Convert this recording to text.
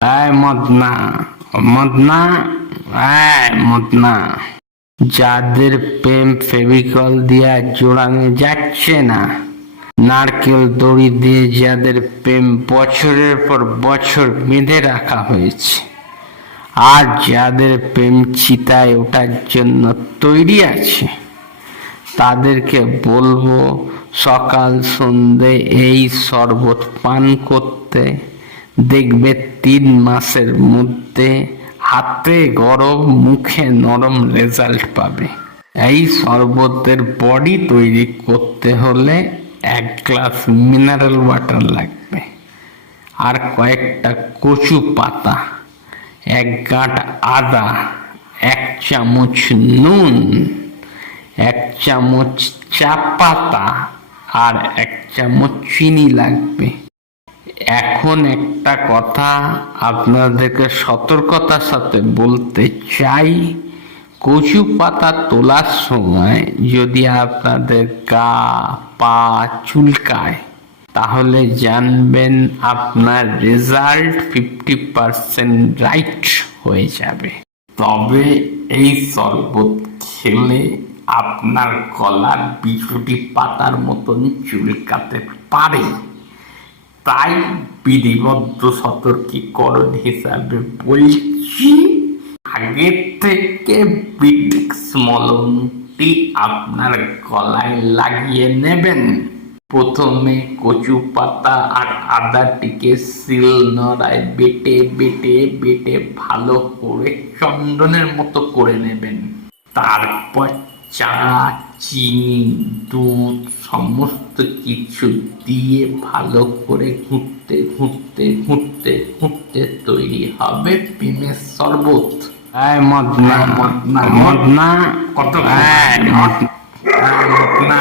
মদনা, মদনা, মদনা, যাদের প্রেম ফেভিকল দিয়ে জোড়ানো যাচ্ছে না, নারকেল দড়ি দিয়ে যাদের প্রেম বছরের পর বছর বেঁধে রাখা হয়েছে, আর যাদের প্রেম চিতায় ওঠার জন্য তৈরি আছে, তাদেরকে বলবো সকাল সন্ধে এই শরবত পান করতে। দেখবে 3 মাসের মধ্যে হাতে গরম মুখে নরম রেজাল্ট পাবে। এই শরবতের বডি তৈরি করতে হলে 1 গ্লাস মিনারেল ওয়াটার লাগবে, আর কয়েকটা কচু পাতা, 1 গাঁট আদা, 1 চামচ নুন, 1 চামচ চা পাতা আর 1 চামচ চিনি লাগবে। এখন একটা কথা আপনাদেরকে সতর্কতার সাথে বলতে চাই, কচু পাতা তোলার সময় যদি আপনাদের গা পা চুলকায়, তাহলে জানবেন আপনার রেজাল্ট 50% রাইট হয়ে যাবে। তবে এই শরবত খেলে আপনার গলার বিছুটি পাতার মতন চুলকাতে পারে, তাই বিধিবদ্ধ সতর্কীকরণ হিসাবে বলছি, আগে থেকে বিটেক্স মলমটি আপনার গলায় লাগিয়ে নেবেন। প্রথমে কচু পাতা আর আদাটিকে শিলনোড়ায় বেটে বেটে বেটে ভালো করে চন্দনের মতো করে নেবেন। তারপর চা, চিনি, দুধ সমস্ত কিছু দিয়ে ভালো করে ঘুরতে ঘুরতে ঘুরতে ঘুরতে তৈরি হবে প্রেমের শরবত। মদনা, মদনা, মদনা, কত মদনা।